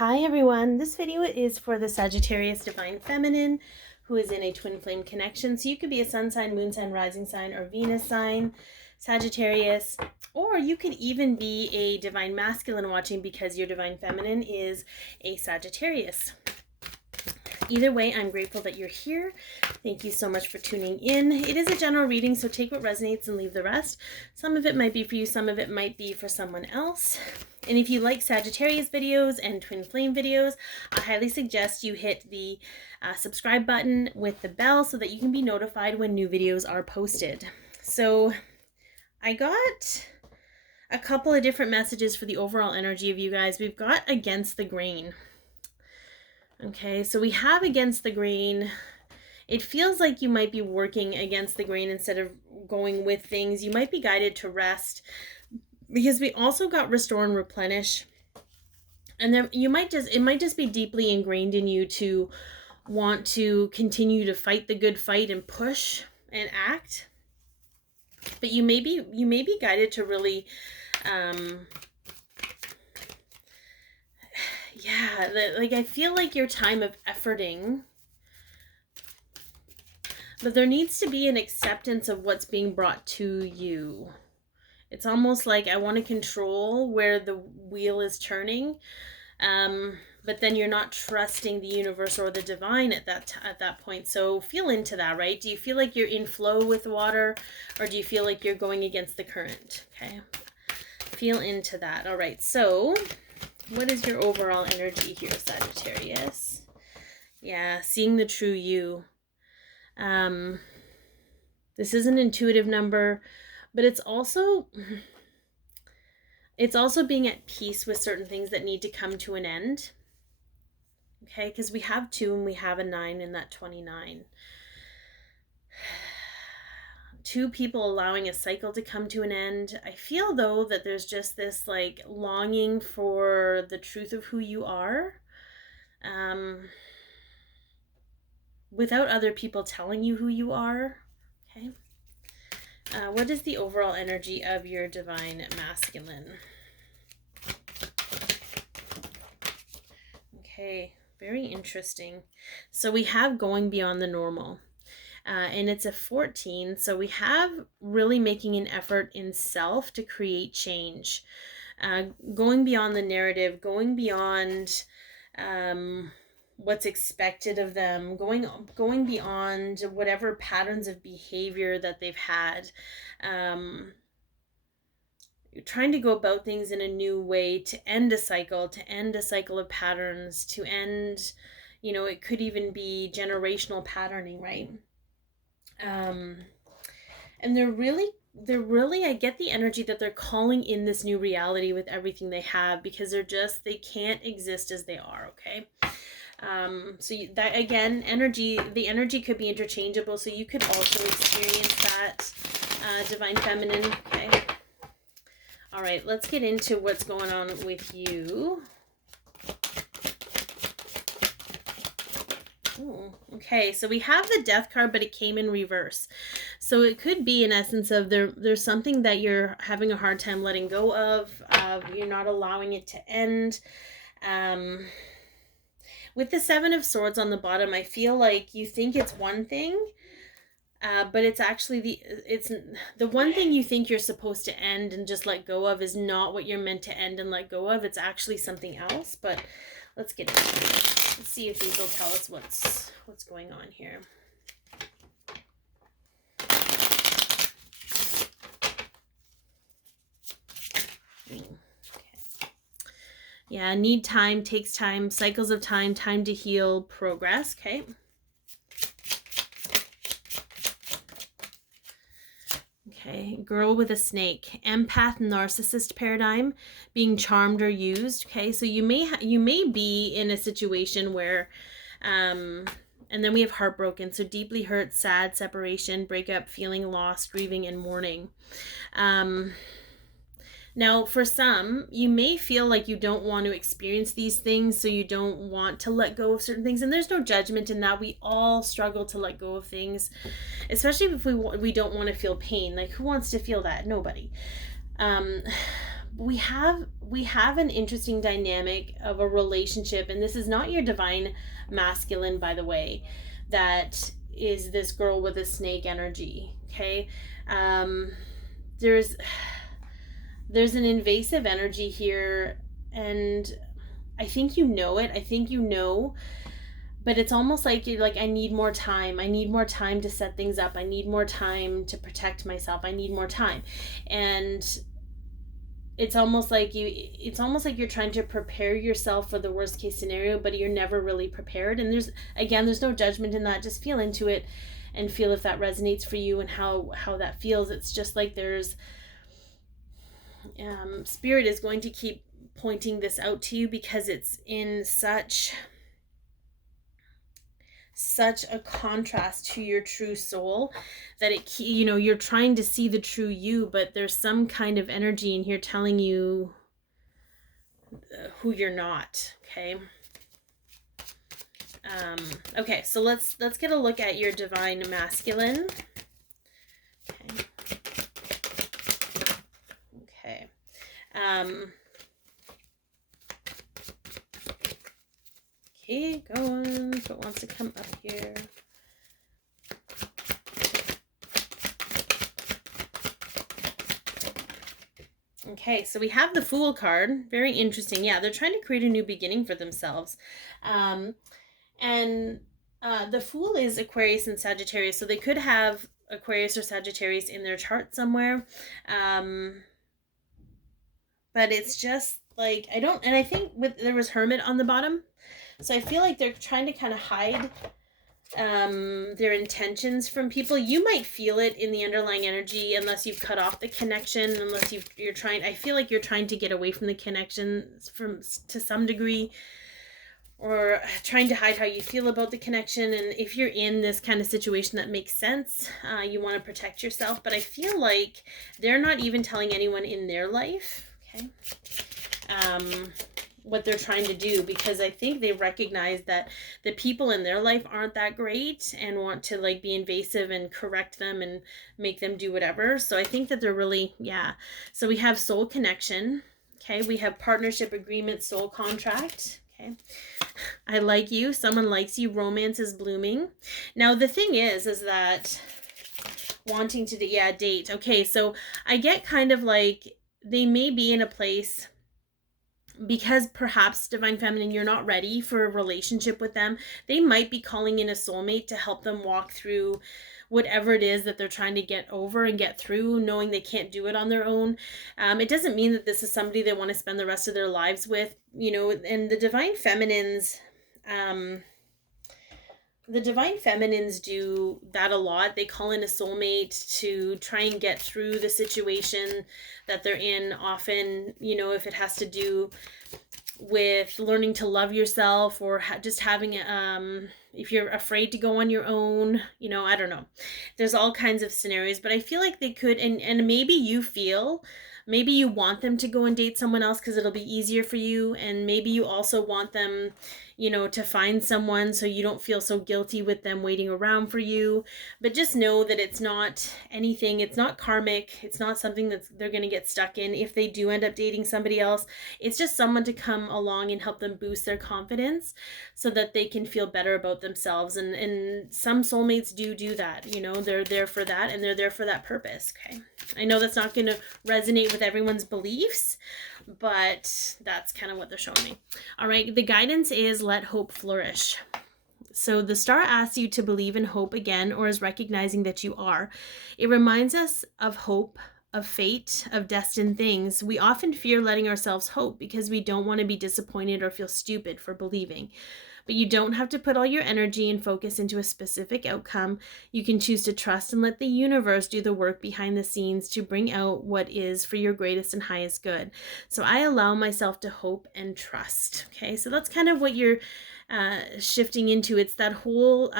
Hi everyone, this video is for the Sagittarius Divine Feminine who is in a twin flame connection. So you could be a sun sign, moon sign, rising sign, or Venus sign, Sagittarius, or you could even be a divine masculine watching because your divine feminine is a Sagittarius. Either way, I'm grateful that you're here. Thank you so much for tuning in. It is a general reading, so take what resonates and leave the rest. Some of it might be for you, some of it might be for someone else. And if you like Sagittarius videos and twin flame videos, I highly suggest you hit the subscribe button with the bell so that you can be notified when new videos are posted. So I got a couple of different messages for the overall energy of you guys. We've got against the grain. Okay, so we have against the grain. It feels like you might be working against the grain instead of going with things. You might be guided to rest because we also got restore and replenish. And then it might just be deeply ingrained in you to want to continue to fight the good fight and push and act. But you may be guided to really like I feel like your time of efforting, but there needs to be an acceptance of what's being brought to you. It's almost like I want to control where the wheel is turning, but then you're not trusting the universe or the divine at that point. So feel into that, right? Do you feel like you're in flow with water, or do you feel like you're going against the current? Okay, feel into that. All right, so what is your overall energy here, Sagittarius? Yeah, seeing the true you. This is an intuitive number, but it's also being at peace with certain things that need to come to an end. Okay, because we have 2 and we have a 9 in that 29. 2 people allowing a cycle to come to an end. I feel though that there's just this like longing for the truth of who you are, without other people telling you who you are. Okay. What is the overall energy of your divine masculine? Okay, very interesting. So we have going beyond the normal. And it's a 14, so we have really making an effort in self to create change, going beyond the narrative, going beyond what's expected of them, going beyond whatever patterns of behavior that they've had, trying to go about things in a new way to end a cycle of patterns, to end, it could even be generational patterning, right? And they're really, I get the energy that they're calling in this new reality with everything they have, because they can't exist as they are. Okay. So that again, the energy could be interchangeable. So you could also experience that, divine feminine. Okay. All right, let's get into what's going on with you. Ooh, okay, so we have the Death card, but it came in reverse. So it could be in essence of there's something that you're having a hard time letting go of, you're not allowing it to end. With the 7 of Swords on the bottom, I feel like you think it's one thing, but it's actually the one thing you think you're supposed to end and just let go of is not what you're meant to end and let go of. It's actually something else. But let's get into it. Let's see if these will tell us what's going on here. Okay. Yeah, need time, takes time, cycles of time to heal, progress. Okay. Okay, girl with a snake, empath, narcissist paradigm, being charmed or used. Okay, so you may be in a situation where, and then we have heartbroken, so deeply hurt, sad, separation, breakup, feeling lost, grieving, and mourning. Now, for some, you may feel like you don't want to experience these things, so you don't want to let go of certain things. And there's no judgment in that. We all struggle to let go of things, especially if we don't want to feel pain. Like, who wants to feel that? Nobody. we have an interesting dynamic of a relationship, and this is not your divine masculine, by the way, that is this girl with a snake energy. Okay. There's an invasive energy here, and I think you know it. I think you know, but it's almost like you're like, I need more time. I need more time to set things up. I need more time to protect myself. I need more time. And it's almost like you're trying to prepare yourself for the worst case scenario, but you're never really prepared. And there's no judgment in that. Just feel into it and feel if that resonates for you and how that feels. It's just like there's spirit is going to keep pointing this out to you, because it's in such a contrast to your true soul that you're trying to see the true you, but there's some kind of energy in here telling you who you're not. Okay, so let's get a look at your divine masculine. Okay. Okay, going if it wants to come up here. Okay, so we have the Fool card. Very interesting. Yeah, they're trying to create a new beginning for themselves. And the Fool is Aquarius and Sagittarius, so they could have Aquarius or Sagittarius in their chart somewhere. But it's just like, I think there was Hermit on the bottom. So I feel like they're trying to kind of hide their intentions from people. You might feel it in the underlying energy unless you've cut off the connection, unless you're trying, I feel like you're trying to get away from the connection to some degree, or trying to hide how you feel about the connection. And if you're in this kind of situation that makes sense, you want to protect yourself. But I feel like they're not even telling anyone in their life, okay, what they're trying to do, because I think they recognize that the people in their life aren't that great and want to like be invasive and correct them and make them do whatever. So I think that they're really, yeah. So we have soul connection. Okay. We have partnership agreement, soul contract. Okay. I like you. Someone likes you. Romance is blooming. Now the thing is that wanting to, date. Okay. So I get kind of like, they may be in a place, because perhaps Divine Feminine, you're not ready for a relationship with them. They might be calling in a soulmate to help them walk through whatever it is that they're trying to get over and get through, knowing they can't do it on their own. It doesn't mean that this is somebody they want to spend the rest of their lives with, and the Divine Feminines, do that a lot. They call in a soulmate to try and get through the situation that they're in. Often, if it has to do with learning to love yourself, or just having, if you're afraid to go on your own, I don't know. There's all kinds of scenarios, but I feel like they could, and maybe you want them to go and date someone else because it'll be easier for you. And maybe you also want them, to find someone so you don't feel so guilty with them waiting around for you. But just know that it's not anything. It's not karmic. It's not something that they're going to get stuck in. If they do end up dating somebody else, it's just someone to come along and help them boost their confidence so that they can feel better about themselves. And some soulmates do that. They're there for that, and they're there for that purpose. Okay. I know that's not going to resonate with everyone's beliefs, but that's kind of what they're showing me. All right. The guidance is let hope flourish. So the star asks you to believe in hope again, or is recognizing that you are. It reminds us of hope, of fate, of destined things. We often fear letting ourselves hope because we don't want to be disappointed or feel stupid for believing. But you don't have to put all your energy and focus into a specific outcome. You can choose to trust and let the universe do the work behind the scenes to bring out what is for your greatest and highest good. So I allow myself to hope and trust. Okay, so that's kind of what you're shifting into. It's that whole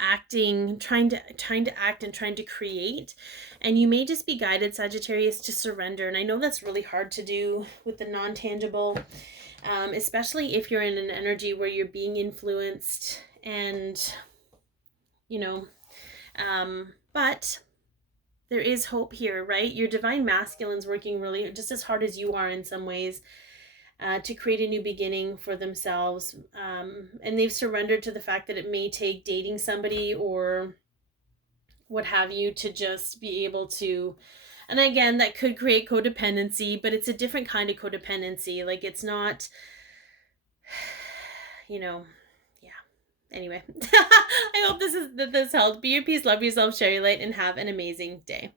acting, trying to act and trying to create. And you may just be guided, Sagittarius, to surrender. And I know that's really hard to do with the non-tangible, especially if you're in an energy where you're being influenced and, but there is hope here, right? Your divine masculine's working really just as hard as you are in some ways to create a new beginning for themselves. And they've surrendered to the fact that it may take dating somebody or what have you to just be able to, and again, that could create codependency, but it's a different kind of codependency. Like, it's not, you know, yeah. Anyway, I hope this helped. Be your peace, love yourself, share your light, and have an amazing day.